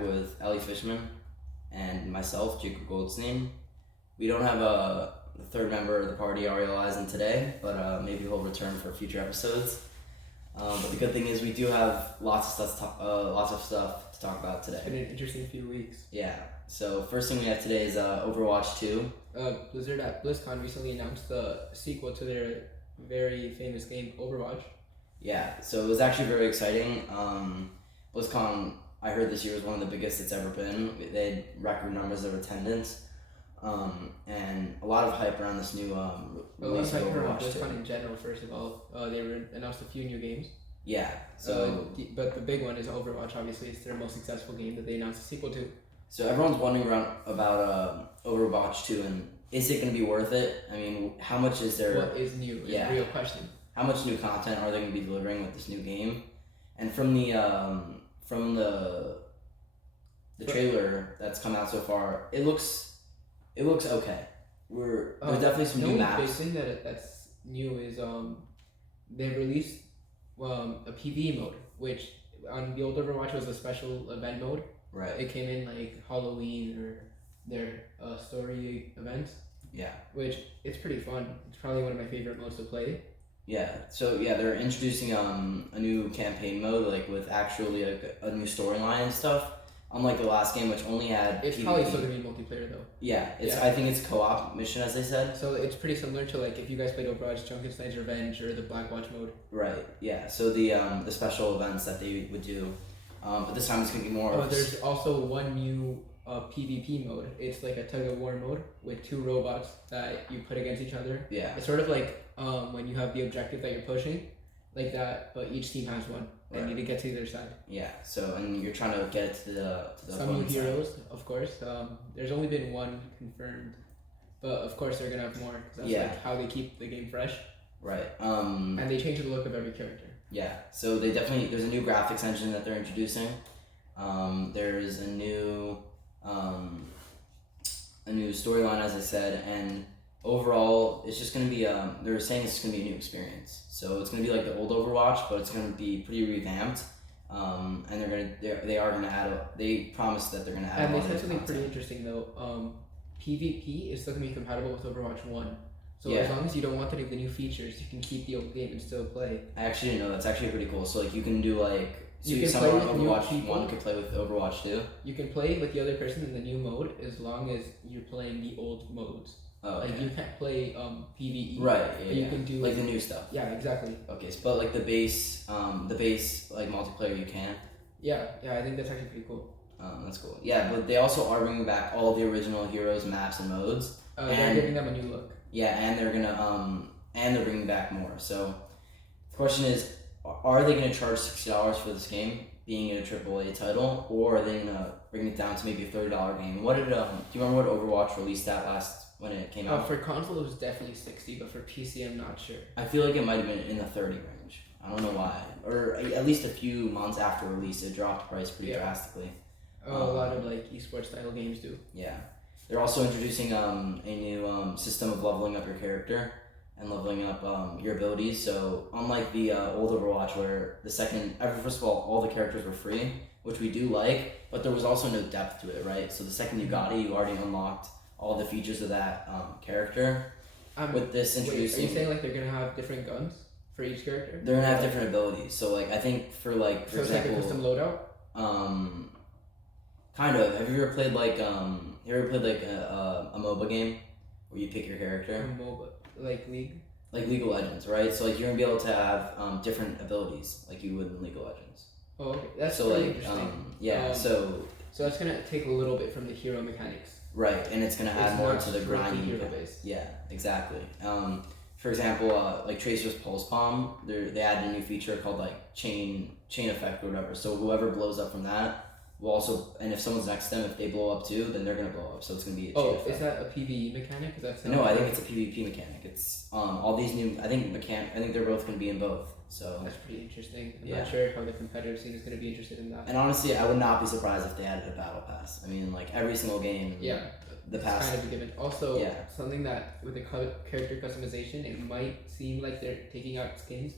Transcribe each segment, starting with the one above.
back with Ali Fishman and myself, Jacob Goldstein. We don't have the third member of the party, Ariel Eisen, today, but maybe he'll return for future episodes. But the good thing is we do have lots of stuff to talk about today. It's been an interesting few weeks. Yeah. So first thing we have today is Overwatch 2. Blizzard at BlizzCon recently announced the sequel to their very famous game, Overwatch. Yeah, so it was actually very exciting. BlizzCon, I heard this year was one of the biggest it's ever been. They had record numbers of attendance, and a lot of hype around this new release of Overwatch 2. BlizzCon in general, first of all. They announced a few new games. Yeah, so... but the big one is Overwatch, obviously. It's their most successful game that they announced a sequel to. So everyone's wondering about Overwatch 2, and is it going to be worth it? I mean, how much is there... What is new is a real question. How much new content are they going to be delivering with this new game? And from the trailer that's come out so far, it looks okay. There's definitely some new maps. The big thing that's new is they've released a PvE mode, which on the old Overwatch was a special event mode. Right. It came in like Halloween or their story events. Yeah. Which it's pretty fun. It's probably one of my favorite modes to play. Yeah. So yeah, they're introducing a new campaign mode, like with actually a new storyline and stuff. Unlike the last game, which only had it's PvP. Probably still gonna be multiplayer though. Yeah. I think it's co-op mission, as they said. So it's pretty similar to like if you guys played Overwatch, Junkenstein's Revenge or the Blackwatch mode. Right. Yeah. So the special events that they would do, but this time it's gonna be more. There's also one new PvP mode. It's like a tug of war mode with two robots that you put against each other. Yeah. It's sort of like when you have the objective that you're pushing, like that, but each team has one. Right. And you need to get to the other side. Yeah. So and you're trying to get it to the some new heroes, of course. There's only been one confirmed, but of course they're gonna have more. Cause that's like how they keep the game fresh. Right. And they change the look of every character. Yeah. So there's a new graphics engine that they're introducing. There's a new storyline, as I said, and overall it's just gonna be they're saying it's gonna be a new experience. So it's gonna be like the old Overwatch, but it's gonna be pretty revamped. And they promised that they're gonna add. And they said something pretty interesting though. PvP is still gonna be compatible with Overwatch 1. So as long as you don't want any of the new features, you can keep the old game and still play. I actually didn't know. That's actually pretty cool. So like you can do like. So you can someone play on with Overwatch 1 could play with Overwatch 2? You can play with the other person in the new mode as long as you're playing the old modes. Oh, okay. Like you can't play PvE. Right, yeah. You can do like the new stuff. Yeah, exactly. Okay, but like the base like multiplayer you can? Yeah, I think that's actually pretty cool. That's cool. Yeah, but they also are bringing back all the original heroes, maps, and modes. They're giving them a new look. Yeah, and they're gonna and they're bringing back more. So the question is, are they gonna charge $60 for this game, being a AAA title, or are they gonna bring it down to maybe a $30 game? What did do you remember what Overwatch released when it came out? For console it was definitely $60, but for PC I'm not sure. I feel like it might have been in the 30 range. I don't know why, or at least a few months after release, it dropped price pretty drastically. A lot of like esports style games do. Yeah, they're also introducing a new system of leveling up your character and leveling up your abilities. So unlike the old Overwatch, where first of all the characters were free, which we do like, but there was also no depth to it, right? So the second you got it, you already unlocked all the features of that character. With this introducing, are you saying like they're gonna have different guns for each character? They're gonna have different abilities. So like I think for example, it's like a custom loadout. Kind of. Have you ever played a MOBA game where you pick your character? A MOBA, like League. Like League of Legends, right? So like you're gonna be able to have different abilities like you would in League of Legends. Oh, okay. That's so really interesting. So that's gonna take a little bit from the hero mechanics. Right, and it's gonna add more to the grinding. Hero base. Yeah, exactly. For example, like Tracer's Pulse Bomb, they added a new feature called like chain effect or whatever. So whoever blows up from that will also, and if someone's next to them, if they blow up too, then they're gonna blow up. So it's gonna be a chain effect. Is that a PvE mechanic? No, I think it's a PvP mechanic. It's all these new. I think they're both gonna be in both. So that's pretty interesting. I'm not sure how the competitive scene is gonna be interested in that. And honestly, I would not be surprised if they added a battle pass. I mean, like every single game. Yeah. The past. Kind of a given. Also, something that with the character customization, it might seem like they're taking out skins,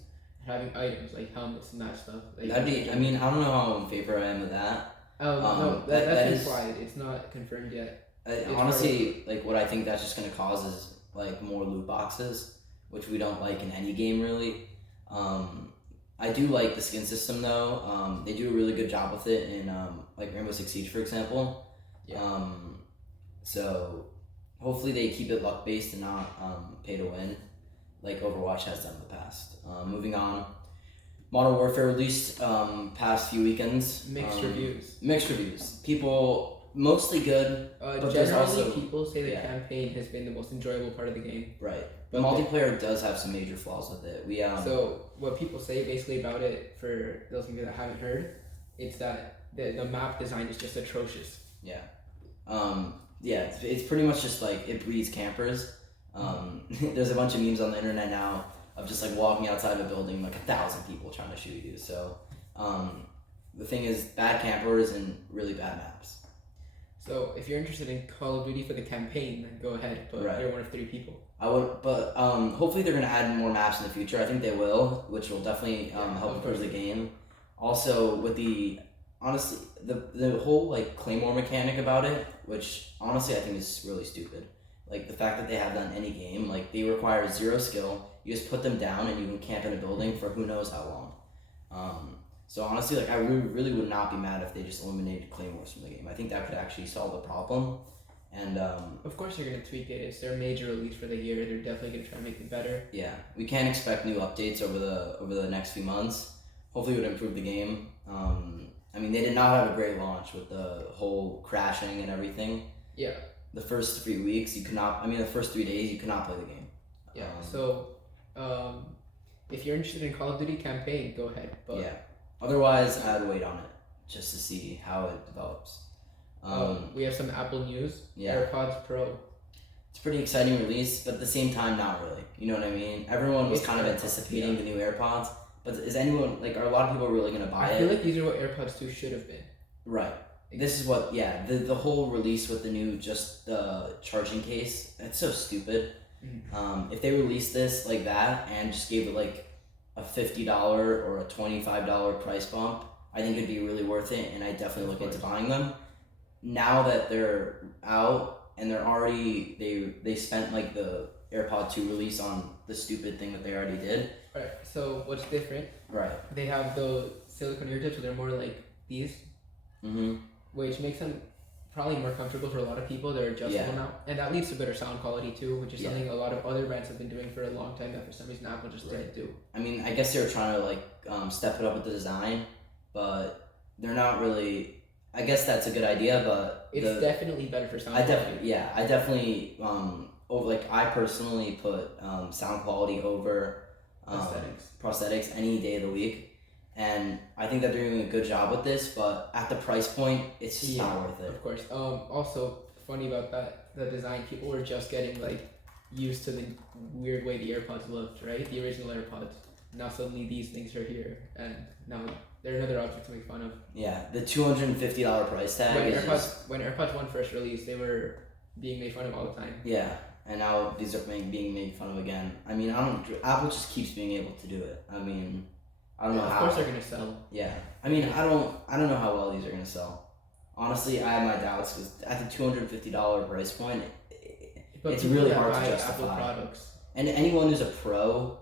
having items like helmets and that stuff. That'd be. I mean, I don't know how in favor I am of that. No, that that's is implied. It's not confirmed yet. honestly like what I think that's just gonna cause is like more loot boxes, which we don't like in any game really. I do like the skin system though. They do a really good job with it in like Rainbow Six Siege, for example. Yeah. So hopefully they keep it luck based and not pay to win, like Overwatch has done in the past. Moving on, Modern Warfare released past few weekends. Mixed reviews. Mixed reviews. People mostly good. But there's Generally, also people say the yeah. campaign has been the most enjoyable part of the game. Right. The But multiplayer does have some major flaws with it. We So what people say basically about it, for those of you that haven't heard, it's that the map design is just atrocious. yeah. Yeah, it's pretty much just like it breeds campers. There's a bunch of memes on the internet now of just like walking outside of a building, like 1,000 people trying to shoot you. So the thing is, bad campers and really bad maps. So if you're interested in Call of Duty for the campaign, then go ahead. But Right. you're one of 3 people. I would, but hopefully they're gonna add more maps in the future. I think they will, which will definitely help of improve the course. game. Also, with the honestly the whole like claymore mechanic about it, which honestly I think is really stupid. Like the fact that they have that in any game, like they require 0 skill. You just put them down and you can camp in a building for who knows how long. So honestly, like I really would not be mad if they just eliminated claymores from the game. I think that could actually solve the problem. And Of course they're gonna tweak it. It's their major release for the year. They're definitely gonna try to make it better. yeah, we can expect new updates over the next few months. Hopefully, it would improve the game. I mean, they did not have a great launch with the whole crashing and everything. Yeah. The first 3 weeks, you could not. I mean, the first 3 days, you could not play the game. Yeah. So, if you're interested in Call of Duty campaign, go ahead. But yeah. Otherwise, I'd wait on it just to see how it develops. we have some Apple news. Yeah. AirPods Pro. It's a pretty exciting release, but at the same time, not really. You know what I mean? Everyone was It's kind of AirPods, anticipating yeah. the new AirPods, but is anyone like? Are a lot of people really gonna buy I it? feel like these are what AirPods 2 should have been. Right. This is what, yeah, the whole release with the new, just the charging case, that's so stupid. If they released this like that and just gave it like a $50 or a $25 price bump, I think it'd be really worth it, and I definitely look into buying them. Now that they're out and they're already, they spent like the AirPod 2 release on the stupid thing that they already did. Alright, so what's different? Right. They have the silicone ear tips, so they're more like these, which makes them probably more comfortable for a lot of people. They're adjustable now, and that leads to better sound quality too, which is something a lot of other brands have been doing for a long time that for some reason Apple just didn't do. I mean, I guess they were trying to like step it up with the design, but they're not really. I guess that's a good idea, but It's definitely better for sound quality. I definitely over, like I personally put sound quality over prosthetics any day of the week. And I think that they're doing a good job with this, but at the price point, it's just not worth it. Of course. Also, funny about that, the design, people were just getting like used to the weird way the AirPods looked, right? The original AirPods. Now suddenly these things are here, and now they're another object to make fun of. Yeah, the $250 price tag. When AirPods 1 first released, they were being made fun of all the time. Yeah, and now these are being made fun of again. I mean, Apple just keeps being able to do it. I mean, I don't know how. Of course they're gonna sell. Yeah, I mean, I don't know how well these are gonna sell. Honestly, I have my doubts because at the $250 price point, it's really hard to justify. Apple products. And anyone who's a pro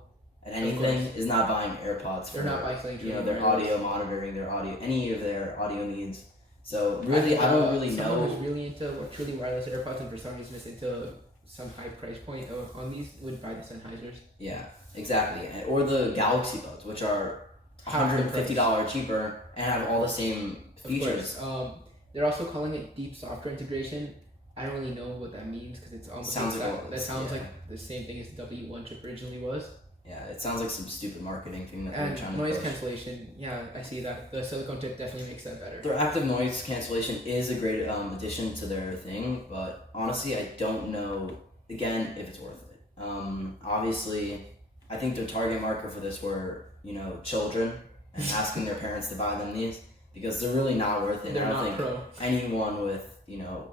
at anything is not buying AirPods. They're not buying things. Their audio monitoring, any of their audio needs. So really, I don't really know. Someone who's really into truly wireless AirPods and for some reason is into some high price point on these would buy the Sennheisers. Yeah, exactly. Or the Galaxy Buds, which are $150 cheaper and have all the same features. They're also calling it deep software integration. I don't really know what that means because it's almost sounds like the same thing as the W1 chip originally was. Yeah, it sounds like some stupid marketing thing that they're trying to noise push. Cancellation. Yeah, I see that. The silicone tip definitely makes that better. Their active noise cancellation is a great addition to their thing, but honestly, I don't know again if it's worth it. Obviously, I think their target market for this were children and asking their parents to buy them these because they're really not worth it. They're I not think pro. anyone with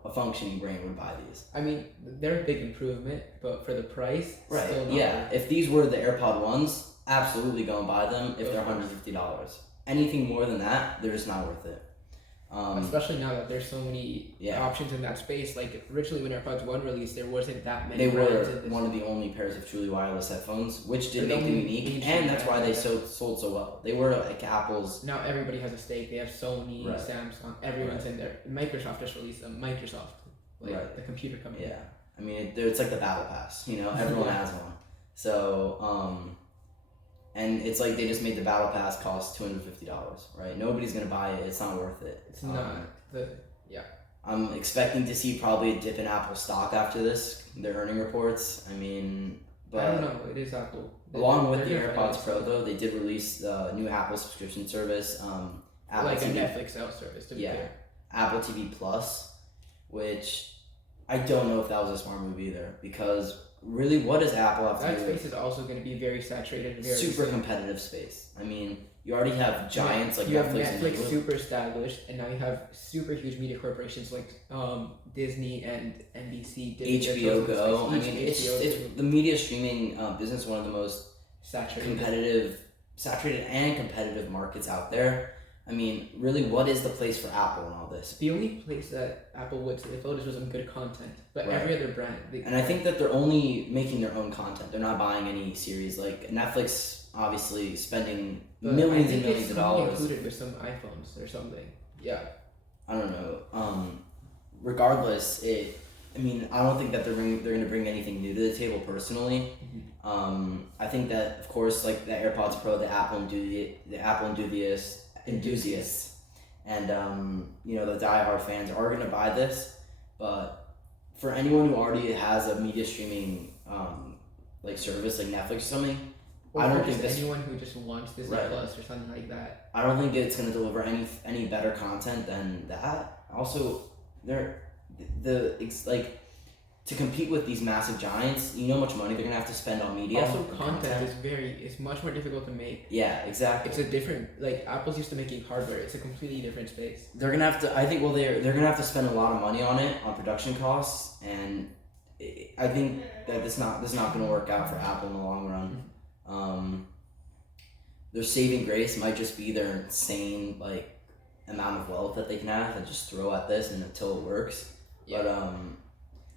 a functioning brain would buy these. I mean, they're a big improvement, but for the price, right? Still not yeah, if these were the AirPod ones, absolutely go and buy them if they're $150. Anything more than that, they're just not worth it. Especially now that there's so many options in that space. Like originally when AirPods 1 released, there wasn't that many. They were one of the only pairs of truly wireless headphones, which did make them unique, and that's why they sold so well. They were like Apple's. Now everybody has a stake. They have Sony, Samsung, everyone's in there. Microsoft just released them. Microsoft, the computer company. Yeah, I mean it's like the battle pass. You know, everyone has one. So and it's like they just made the battle pass cost $250, right? Nobody's gonna buy it. It's not worth it. It's not. I'm expecting to see probably a dip in Apple stock after this. Their earning reports. I mean, but I don't know. It is Apple. Along with the AirPods Pro, though, they did release the new Apple subscription service. Apple like TV, a Netflix style service. To be clear. Apple TV Plus, which I don't know if that was a smart move either, because really, what does Apple have to do? That space is also going to be very saturated. Super competitive space. I mean, you already have giants like you Netflix. You have Netflix super established, and now you have super huge media corporations like Disney and NBC. HBO Go. I mean, it's the media streaming business is one of the most saturated and competitive markets out there. I mean, really, what is the place for Apple in all this? The only place that Apple would say was with some good content, but every other brand. And I think that they're only making their own content. They're not buying any series. Like Netflix, obviously, spending millions and millions of dollars. Included with some iPhones or something. Yeah. I don't know. Regardless, I don't think that they're going to bring anything new to the table personally. Mm-hmm. I think that, of course, like the AirPods Pro, the Apple enthusiasts and the diehard fans are going to buy this, but for anyone who already has a media streaming service like Netflix or something, I don't think anyone who just wants Disney Plus or something like that. I don't think it's going to deliver any better content than that. Also, to compete with these massive giants, you know how much money they're gonna have to spend on media. Also, content is much more difficult to make. Yeah, exactly. It's a different, Apple's used to making hardware. It's a completely different space. They're gonna have to. I think. Well, they're gonna have to spend a lot of money on it, on production costs, and I think that this is not gonna work out for Apple in the long run. Their saving grace might just be their insane amount of wealth that they can have and just throw at this and until it works. Yeah. But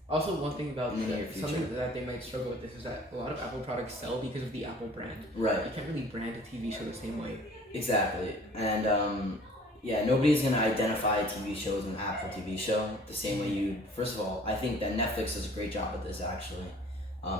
also, one thing about something that they might struggle with this is that a lot of Apple products sell because of the Apple brand. Right. You can't really brand a TV show the same way. Exactly. And nobody's going to identify TV show as an Apple TV show the same way you... First of all, I think that Netflix does a great job at this, actually,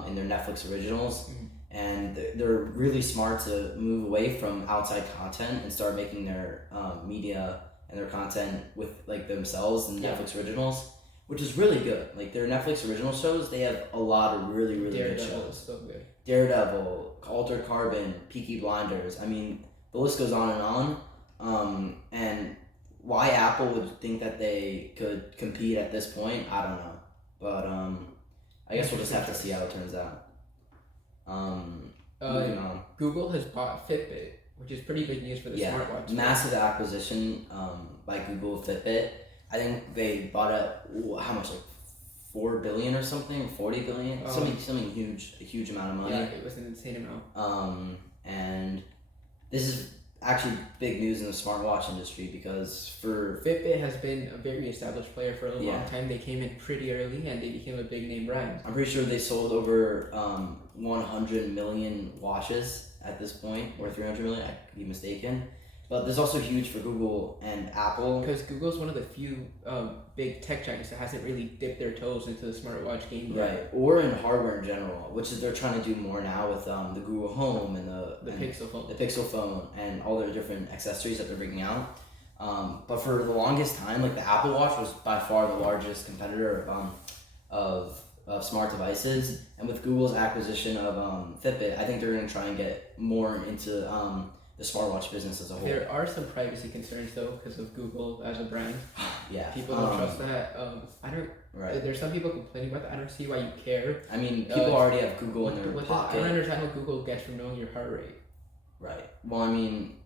in their Netflix originals. Mm-hmm. And they're really smart to move away from outside content and start making their media and their content with themselves and Netflix originals. Which is really good. Like their Netflix original shows, they have a lot of really, really good shows. So good. Daredevil, Altered Carbon, Peaky Blinders. I mean, the list goes on and on. And why Apple would think that they could compete at this point, I don't know. But I guess we'll just have to see how it turns out. Moving on. Google has bought Fitbit, which is pretty big news for the smartwatch. Massive acquisition by Google Fitbit. I think they bought how much, $4 billion or something, 40 billion, something huge, a huge amount of money. Yeah, it was an insane amount. And this is actually big news in the smartwatch industry because Fitbit has been a very established player for a long time. They came in pretty early and they became a big name brand. I'm pretty sure they sold over 100 million watches at this point, or 300 million. I could be mistaken. But this is also huge for Google and Apple. Because Google's one of the few big tech giants that hasn't really dipped their toes into the smartwatch game yet. Right, or in hardware in general, which is they're trying to do more now with the Google Home and the Pixel phone. The Pixel phone and all their different accessories that they're bringing out. But for the longest time, the Apple Watch was by far the largest competitor of smart devices. And with Google's acquisition of Fitbit, I think they're going to try and get more into the smartwatch business as a whole. There are some privacy concerns though because of Google as a brand. Yeah. People don't trust that. I don't. Right. There's some people complaining about that. I don't see why you care. I mean, people already have Google in their pocket. I don't understand what Google gets from knowing your heart rate. Right. Well, I mean,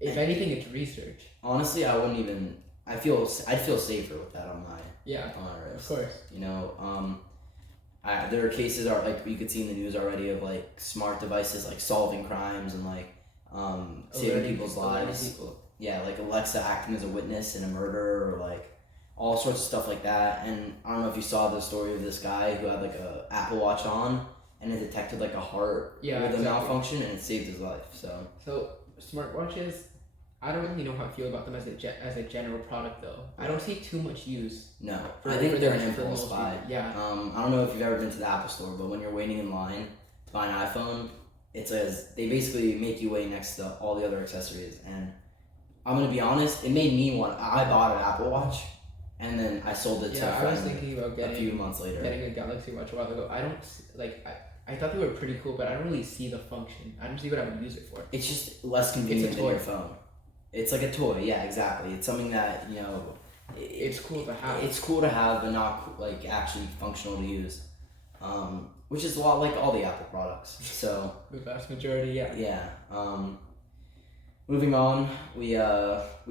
if anything, it's research. Honestly, I wouldn't even. I'd feel safer with that on my wrist. Of course. You know, there are cases you could see in the news already of smart devices solving crimes and saving people's lives. Yeah, like Alexa acting as a witness in a murder, or like all sorts of stuff like that. And I don't know if you saw the story of this guy who had like a Apple Watch on, and it detected like a heart with a malfunction, and it saved his life. So smartwatches, I don't really know how I feel about them as a general product though. I don't see too much use. No, I think they're an impulse buy. Yeah. I don't know if you've ever been to the Apple Store, but when you're waiting in line to buy an iPhone, it says they basically make you wait next to all the other accessories. And I'm gonna be honest, it made me want. I bought an Apple Watch, and then I sold it to a friend. I was thinking about a few months later. Getting a Galaxy Watch a while ago. I don't like. I thought they were pretty cool, but I don't really see the function. I don't see what I would use it for. It's just less convenient than your phone. It's like a toy, yeah, exactly. It's something that, you know... It's cool to have. It's cool to have, but not, like, actually functional to use. Which is a lot like all the Apple products, so... The vast majority, yeah. Yeah. Moving on, we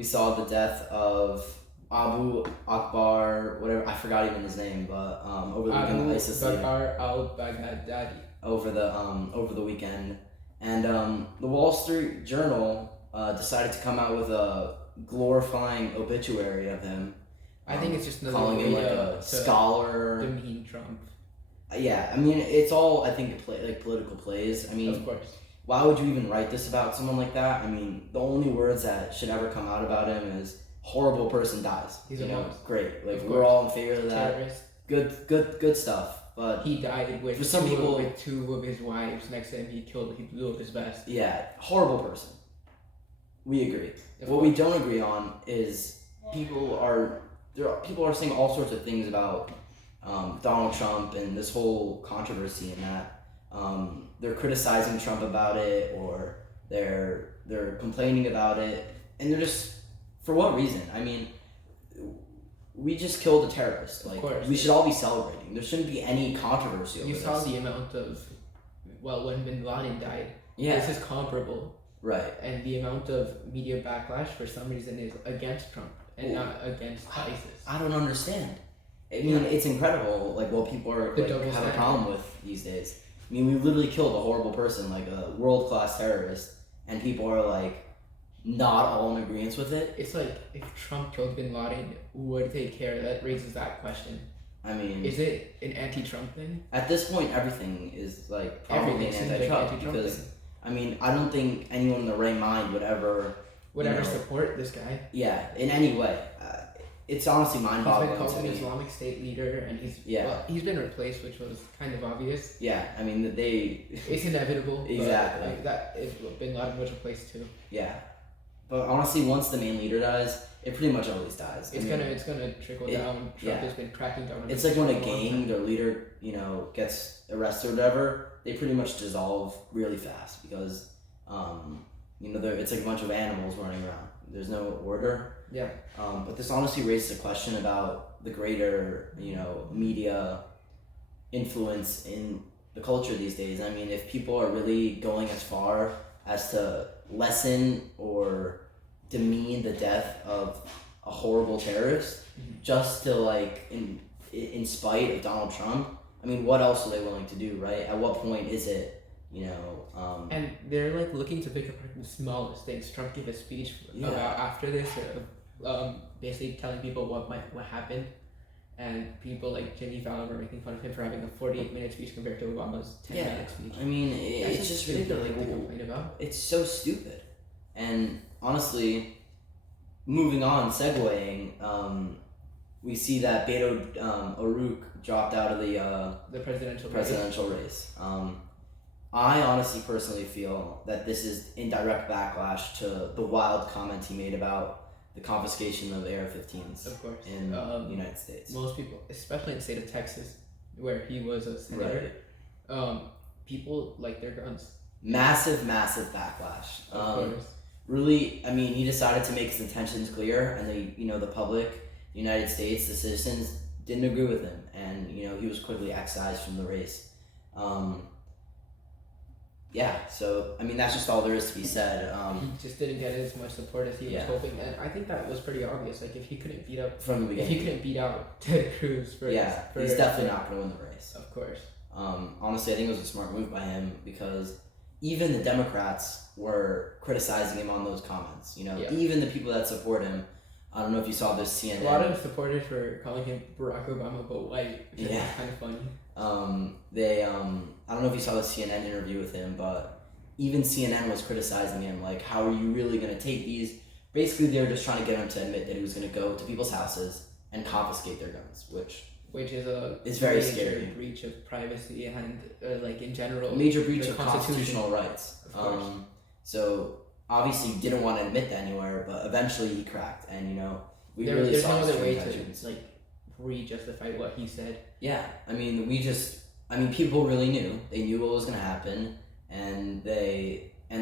saw the death of Abu Akbar, whatever, I forgot even his name, but over the weekend, ISIS Bakr al-Baghdadi. Over the weekend. And the Wall Street Journal... decided to come out with a glorifying obituary of him. I think it's just another calling him like a scholar. Demean Trump. Yeah, I mean it's all I think like political plays. I mean, of course. Why would you even write this about someone like that? I mean, the only words that should ever come out about him is horrible person dies. He's great. Like we're all in favor of that. Terrorist. Good stuff. But he died with for some people with two of his wives next to him. He blew up his vest. Yeah, horrible person. We agree. What we don't agree on is people are saying all sorts of things about Donald Trump and this whole controversy and that they're criticizing Trump about it, or they're complaining about it, and they're just, for what reason? I mean, we just killed a terrorist. Like, we should all be celebrating. There shouldn't be any controversy over this. You saw the amount of, when Bin Laden died. Yeah. This is comparable. Right. And the amount of media backlash for some reason is against Trump and not against ISIS. I don't understand. I mean, it's incredible, like, what people are have a problem with these days. I mean, we literally killed a horrible person, like a world-class terrorist, and people are, like, not all in agreement with it. It's like, if Trump killed Bin Laden, would they care? That raises that question. I mean... Is it an anti-Trump thing? At this point, everything is, like, probably an anti-Trump, because... Thing. I mean, I don't think anyone in their right mind would ever support this guy. Yeah, in any way. It's honestly mind-boggling. He's been called an Islamic State leader, and he's been replaced, which was kind of obvious. Yeah, I mean it's inevitable. Exactly. But, that is Bin Laden was replaced too. Yeah, but honestly, once the main leader dies, it pretty much always dies. It's gonna trickle down. Trump has been cracking down on It's like when a gang, their leader, gets arrested or whatever. They pretty much dissolve really fast because, it's like a bunch of animals running around. There's no order. Yeah. But this honestly raises a question about the greater, media influence in the culture these days. I mean, if people are really going as far as to lessen or demean the death of a horrible terrorist just to, like, in spite of Donald Trump, I mean, what else are they willing to do, right? At what point is it, And they're, like, looking to pick apart the smallest things. Trump gave a speech about after this, basically telling people what happened. And people like Jimmy Fallon were making fun of him for having a 48-minute speech compared to Obama's 10-minute speech. I mean, it's just ridiculous to complain about. It's so stupid. And honestly, moving on, segueing, we see that Beto O'Rourke dropped out of the presidential race. I honestly personally feel that this is in direct backlash to the wild comment he made about the confiscation of AR-15s in the United States. Most people, especially in the state of Texas, where he was a senator, people like their guns. Massive backlash. Really, I mean, he decided to make his intentions clear, and the public, the United States, the citizens didn't agree with him, and he was quickly excised from the race. Yeah, so I mean that's just all there is to be said. He just didn't get as much support as he was hoping, and I think that was pretty obvious. Like if he couldn't beat up from the beginning, if he couldn't beat out Ted Cruz, he's definitely not going to win the race. Of course. Honestly, I think it was a smart move by him because even the Democrats were criticizing him on those comments. Even the people that support him. I don't know if you saw this CNN. A lot of supporters were calling him Barack Obama, but white, which is kind of funny. I don't know if you saw the CNN interview with him, but even CNN was criticizing him. Like, how are you really going to take these? Basically, they were just trying to get him to admit that he was going to go to people's houses and confiscate their guns, which is very scary. Breach of privacy and like in general. A major breach of constitutional rights. So obviously didn't want to admit that anywhere, but eventually he cracked, and we really there's saw no other way intentions. to like re-justify what he said. Yeah, I mean people really knew. They knew what was gonna happen, and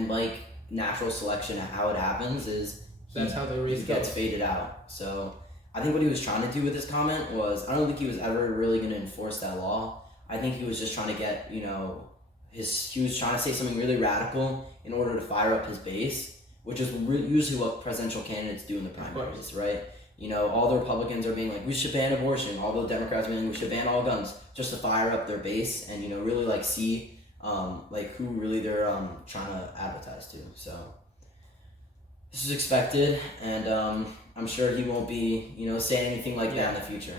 like natural selection, how it happens is that's how the race he gets faded out. So I think what he was trying to do with this comment was, I don't think he was ever really going to enforce that law. I think he was just trying to get, he was trying to say something really radical in order to fire up his base, which is usually what presidential candidates do in the primaries, right? All the Republicans are being like, we should ban abortion. All the Democrats are being like, we should ban all guns, just to fire up their base and, really like see who really they're trying to advertise to. So this is expected, and I'm sure he won't be, saying anything like that in the future.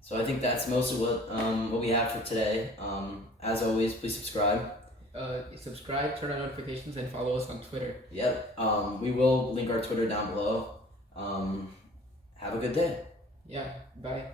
So I think that's mostly what we have for today. As always, please subscribe. Subscribe, turn on notifications, and follow us on Twitter. Yep. We will link our Twitter down below. Have a good day. Yeah. Bye.